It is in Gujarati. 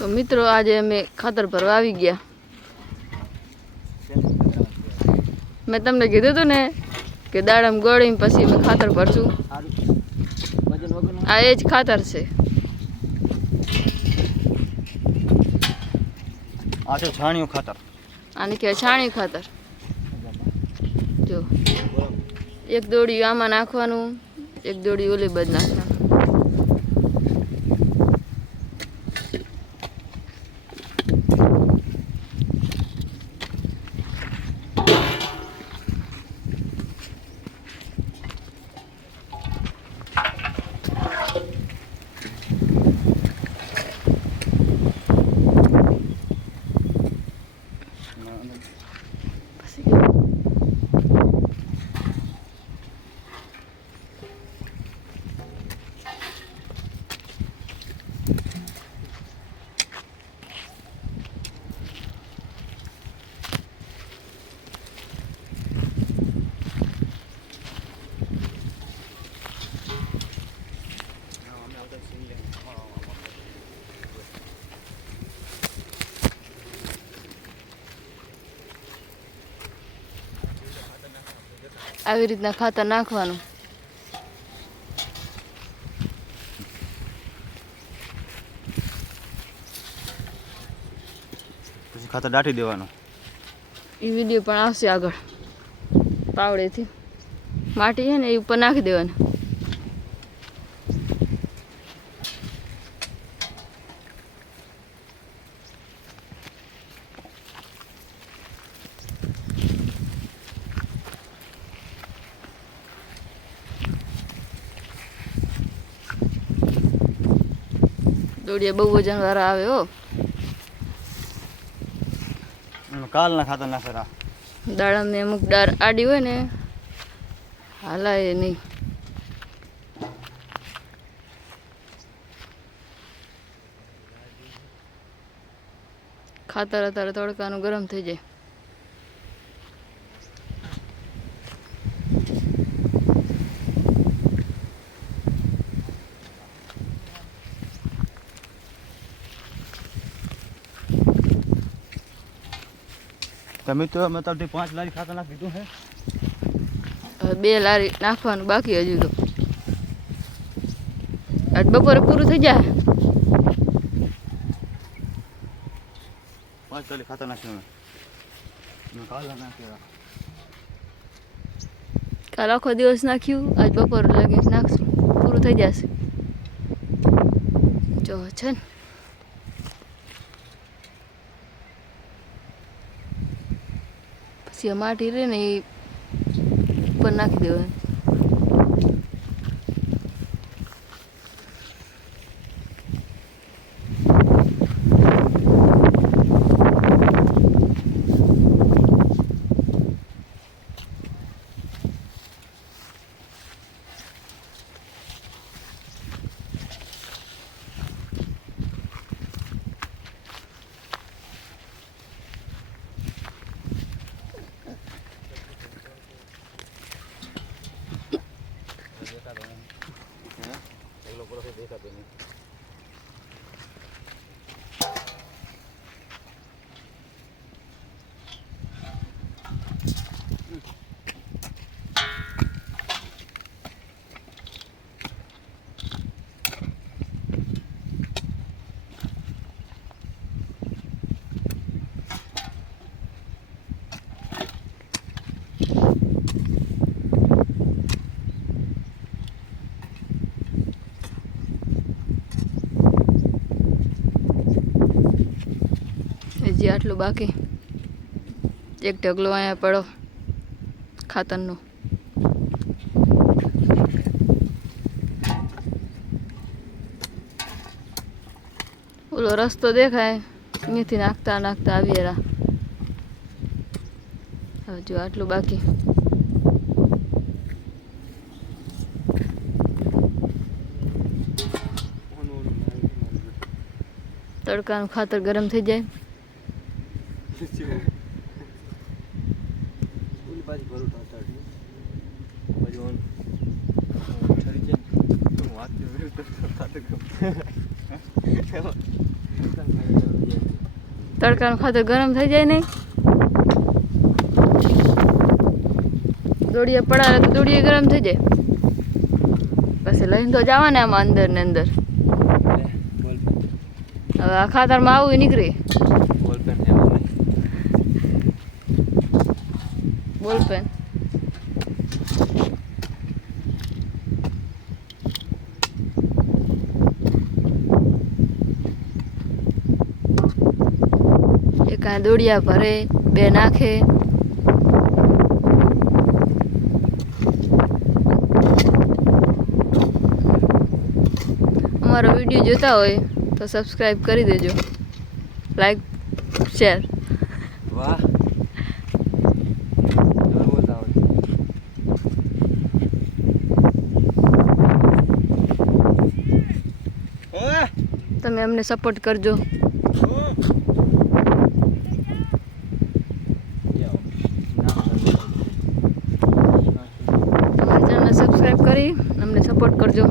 તો મિત્રો આજે અમે ખાતર ભરવા આવી ગયા. મેં તમને કીધું હતું ને કે દાડમ ગળી પછી અમે ખાતર ભરશું. આ એ જ ખાતર છે. આ છે છાણિયું ખાતર. આને કહેવાય છાણિયું ખાતર. જો. એક દોડી આમાં નાખવાનું એક દોડી ઓલી બધ નાખવાનું પછી આવી રીતના ખાતર નાખવાનું. પછી ખાતર દાટી દેવાનું. એ વીડિયો પણ આવશે આગળ પાવડેથી. માટી છે ને એ ઉપર નાખી દેવાની. દોડિયા બહુ વજન વાળા આવે હો. કાલના ખાતર નાખેલા દાડમને અમુક ડાર આડી હોય ને હાલાય નહીં. ખાતર અત્યારે તડકાનું ગરમ થઈ જાય. તમે તો મતલબ પાંચ લારી ખાતર નાખી દીધું હે. બે લારી નાખવાનું બાકી હજુ તો. આજ બપોરે પૂરું થઈ જાય? પાંચ લારી ખાતર નાખ્યું કાલ આખો દિવસ નાખ્યું આજ બપોર લાગે નાખશું. પૂરું થઈ જશે. જો છે ને? આ માટી રહે ને એ ઉપર નાખી દેવાની. pura certeza também. આટલું બાકી. એક ઢગલો અહીંયા પડો. ખાતરનો. ઓલો રસ્તો દેખાય. અહીંયાથી નાખતા નાખતા આવીએ રા. હજુ આટલું બાકી. તડકાનું ખાતર ગરમ થઈ જાય. ઓલી બાજુ ભરું ટાટા બાજુ ઠરી જાય તો વાત તો વિરુદ્ધ ખાતર તડકાનું ખાતર ગરમ થઈ જાય નહીં? દોડીએ પડાવે તો દોડીએ ગરમ થઈ જાય. પછી લઈને તો જવા ને આમાં અંદર ને અંદર. હવે આ ખાતરમાં આવું નીકળી. બોલ કાંઈ દોડિયા ભરે, બે નાખે. અમારો વીડિયો જોતા હોય તો સબસ્ક્રાઈબ કરી દેજો. લાઈક શેર વાહ. તમે અમને સપોર્ટ કરજો. સબસ્ક્રાઈબ કરી અમને સપોર્ટ કરજો.